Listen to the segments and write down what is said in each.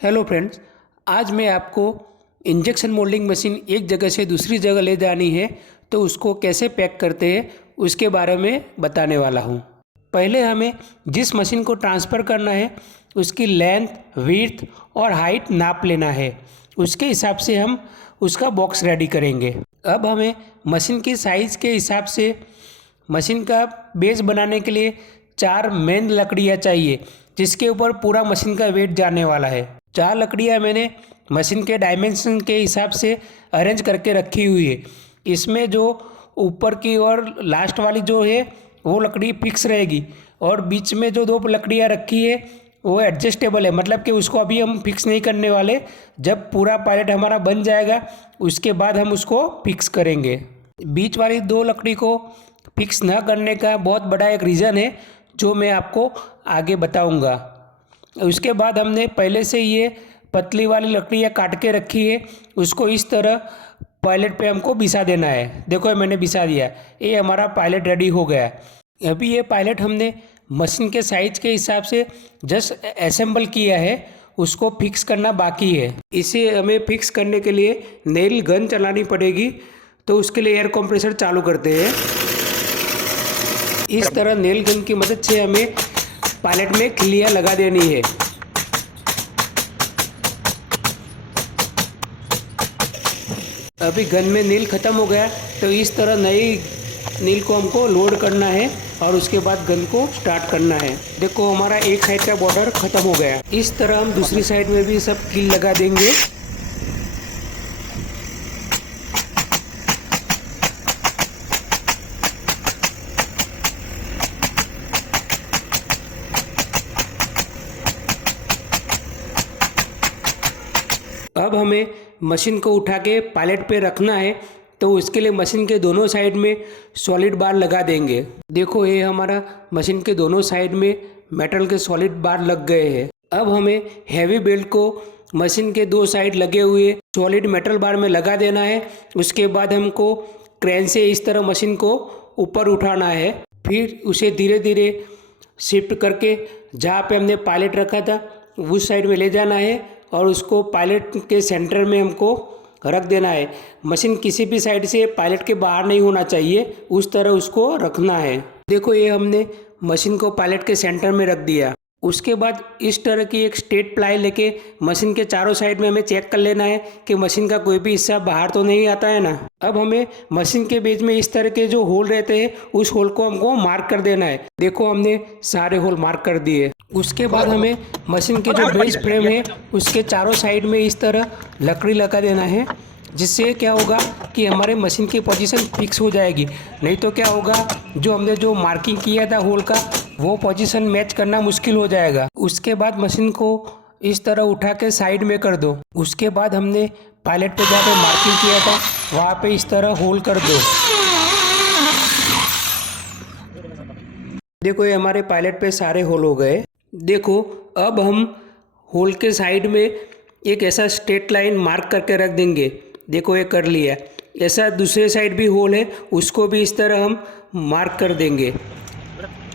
Hello friends, आज मैं आपको इंजेक्शन मोल्डिंग मशीन एक जगह से दूसरी जगह ले जानी है तो उसको कैसे पैक करते हैं उसके बारे में बताने वाला हूँ। पहले हमें जिस मशीन को ट्रांसफ़र करना है उसकी लेंथ, विड्थ और हाइट नाप लेना है। उसके हिसाब से हम उसका बॉक्स रेडी करेंगे। अब हमें मशीन की साइज़ के हिसाब से मशीन का बेस बनाने के लिए 4 मेन लकड़ियाँ चाहिए जिसके ऊपर पूरा मशीन का वेट जाने वाला है। 4 लकड़ियाँ मैंने मशीन के डायमेंशन के हिसाब से अरेंज करके रखी हुई है। इसमें जो ऊपर की और लास्ट वाली जो है वो लकड़ी फिक्स रहेगी और बीच में जो 2 लकड़ियाँ रखी है वो एडजस्टेबल है, मतलब कि उसको अभी हम फिक्स नहीं करने वाले। जब पूरा पायलट हमारा बन जाएगा उसके बाद हम उसको फिक्स करेंगे। बीच वाली 2 लकड़ी को फिक्स ना करने का बहुत बड़ा एक रीज़न है जो मैं आपको आगे बताऊंगा। उसके बाद हमने पहले से ये पतली वाली लकड़ियाँ काट के रखी है, उसको इस तरह पायलट पे हमको बिछा देना है। देखो मैंने बिछा दिया, ये हमारा पायलट रेडी हो गया। अभी ये पायलट हमने मशीन के साइज़ के हिसाब से जस्ट असेंबल किया है, उसको फिक्स करना बाकी है। इसे हमें फिक्स करने के लिए नेल गन चलानी पड़ेगी, तो उसके लिए एयर कंप्रेसर चालू करते हैं। इस तरह नेल गन की मदद से हमें पायलट में खिल्लियाँ लगा देनी है। अभी गन में नील ख़त्म हो गया तो इस तरह नई नील को हमको लोड करना है और उसके बाद गन को स्टार्ट करना है। देखो हमारा एक साइड का बॉर्डर ख़त्म हो गया। इस तरह हम दूसरी साइड में भी सब कील लगा देंगे। अब हमें मशीन को उठा के पायलट पे रखना है, तो उसके लिए मशीन के दोनों साइड में सॉलिड बार लगा देंगे। देखो ये हमारा मशीन के दोनों साइड में मेटल के सॉलिड बार लग गए हैं। अब हमें हैवी बेल्ट को मशीन के 2 साइड लगे हुए सॉलिड मेटल बार में लगा देना है। उसके बाद हमको क्रेन से इस तरह मशीन को ऊपर उठाना है, फिर उसे धीरे धीरे शिफ्ट करके जहाँ पे हमने पायलट रखा था उस साइड में ले जाना है और उसको पायलट के सेंटर में हमको रख देना है। मशीन किसी भी साइड से पायलट के बाहर नहीं होना चाहिए, उस तरह उसको रखना है। देखो ये हमने मशीन को पायलट के सेंटर में रख दिया। उसके बाद इस तरह की एक स्ट्रेट प्लाई लेके मशीन के चारों साइड में हमें चेक कर लेना है कि मशीन का कोई भी हिस्सा बाहर तो नहीं आता है ना। अब हमें मशीन के बीच में इस तरह के जो होल रहते हैं उस होल को हमको मार्क कर देना है। देखो हमने सारे होल मार्क कर दिए। उसके बाद हमें मशीन के जो बेस फ्रेम है उसके चारों साइड में इस तरह लकड़ी लगा देना है, जिससे क्या होगा कि हमारे मशीन की पोजीशन फिक्स हो जाएगी। नहीं तो क्या होगा, जो हमने जो मार्किंग किया था होल का वो पोजीशन मैच करना मुश्किल हो जाएगा। उसके बाद मशीन को इस तरह उठा के साइड में कर दो। उसके बाद हमने पायलट पे जहाँ पे मार्किंग किया था वहाँ पे इस तरह होल कर दो। देखो ये हमारे पायलट पे सारे होल हो गए। देखो अब हम होल के साइड में एक ऐसा स्ट्रेट लाइन मार्क करके रख देंगे। देखो ये कर लिया। ऐसा दूसरे साइड भी होल है, उसको भी इस तरह हम मार्क कर देंगे।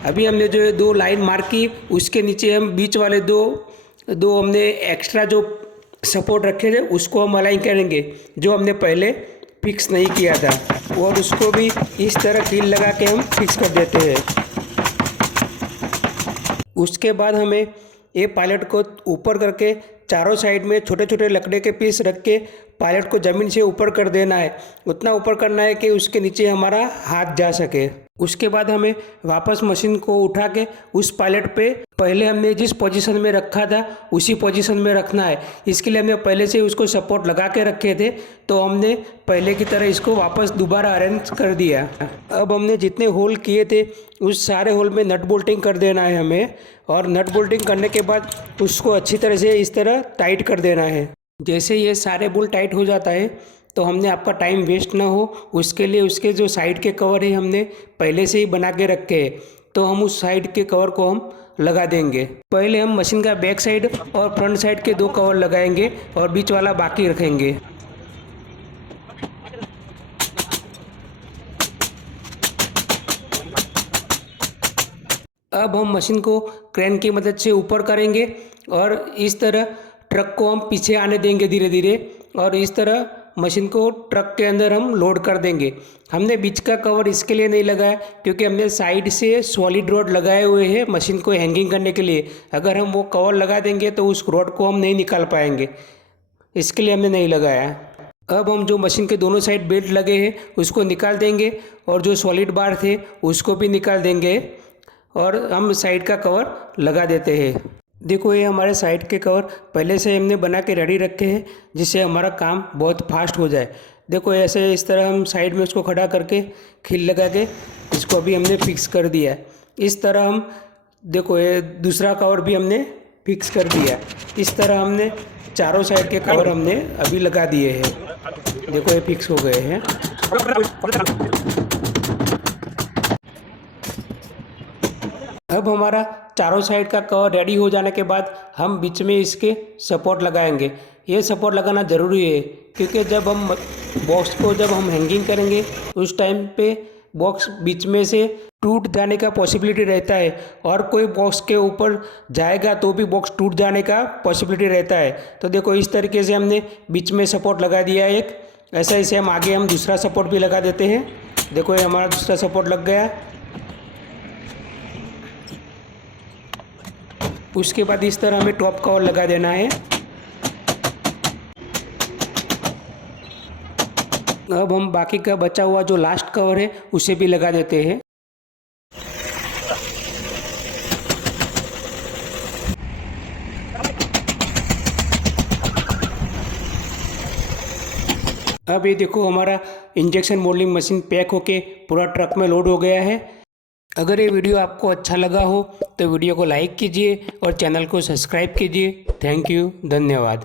अभी हमने जो 2 लाइन मार्क की उसके नीचे हम बीच वाले दो हमने एक्स्ट्रा जो सपोर्ट रखे थे उसको हम अलाइन करेंगे, जो हमने पहले फिक्स नहीं किया था, और उसको भी इस तरह कील लगा के हम फिक्स कर देते हैं। उसके बाद हमें ये पायलट को ऊपर करके चारों साइड में छोटे छोटे लकड़ी के पीस रख के पायलट को ज़मीन से ऊपर कर देना है। उतना ऊपर करना है कि उसके नीचे हमारा हाथ जा सके। उसके बाद हमें वापस मशीन को उठा के उस पायलट पे पहले हमने जिस पोजीशन में रखा था उसी पोजीशन में रखना है। इसके लिए हमने पहले से उसको सपोर्ट लगा के रखे थे, तो हमने पहले की तरह इसको वापस दोबारा अरेंज कर दिया। अब हमने जितने होल किए थे उस सारे होल में नट बोल्टिंग कर देना है हमें, और नट बोल्टिंग करने के बाद उसको अच्छी तरह से इस तरह टाइट कर देना है। जैसे ये सारे बोल्ट टाइट हो जाता है तो हमने आपका टाइम वेस्ट ना हो उसके लिए उसके जो साइड के कवर है हमने पहले से ही बना के रखे हैं, तो हम उस साइड के कवर को हम लगा देंगे। पहले हम मशीन का बैक साइड और फ्रंट साइड के 2 कवर लगाएंगे और बीच वाला बाकी रखेंगे। अब हम मशीन को क्रेन की मदद से ऊपर करेंगे और इस तरह ट्रक को हम पीछे आने देंगे धीरे धीरे और इस तरह मशीन को ट्रक के अंदर हम लोड कर देंगे। हमने बीच का कवर इसके लिए नहीं लगाया क्योंकि हमने साइड से सॉलिड रॉड लगाए हुए हैं मशीन को हैंगिंग करने के लिए। अगर हम वो कवर लगा देंगे तो उस रॉड को हम नहीं निकाल पाएंगे, इसके लिए हमने नहीं लगाया। अब हम जो मशीन के दोनों साइड बेल्ट लगे हैं उसको निकाल देंगे और जो सॉलिड बार थे उसको भी निकाल देंगे और हम साइड का कवर लगा देते हैं। देखो ये हमारे साइड के कवर पहले से हमने बना के रेडी रखे हैं जिससे हमारा काम बहुत फास्ट हो जाए। देखो ऐसे इस तरह हम साइड में उसको खड़ा करके खील लगा के इसको भी हमने फिक्स कर दिया है। इस तरह हम देखो ये दूसरा कवर भी हमने फिक्स कर दिया। इस तरह हमने चारों साइड के कवर हमने अभी लगा दिए हैं। देखो ये फिक्स हो गए हैं। अब हमारा चारों साइड का कवर रेडी हो जाने के बाद हम बीच में इसके सपोर्ट लगाएंगे। ये सपोर्ट लगाना ज़रूरी है क्योंकि जब हम बॉक्स को जब हम हैंगिंग करेंगे उस टाइम पे बॉक्स बीच में से टूट जाने का पॉसिबिलिटी रहता है और कोई बॉक्स के ऊपर जाएगा तो भी बॉक्स टूट जाने का पॉसिबिलिटी रहता है। तो देखो इस तरीके से हमने बीच में सपोर्ट लगा दिया एक। ऐसा इसे हम आगे हम दूसरा सपोर्ट भी लगा देते हैं। देखो ये हमारा दूसरा सपोर्ट लग गया। उसके बाद इस तरह हमें टॉप कवर लगा देना है। अब हम बाकी का बचा हुआ जो लास्ट कवर है उसे भी लगा देते हैं। अब ये देखो हमारा इंजेक्शन मोल्डिंग मशीन पैक होके पूरा ट्रक में लोड हो गया है। अगर ये वीडियो आपको अच्छा लगा हो तो वीडियो को लाइक कीजिए और चैनल को सब्सक्राइब कीजिए। थैंक यू, धन्यवाद।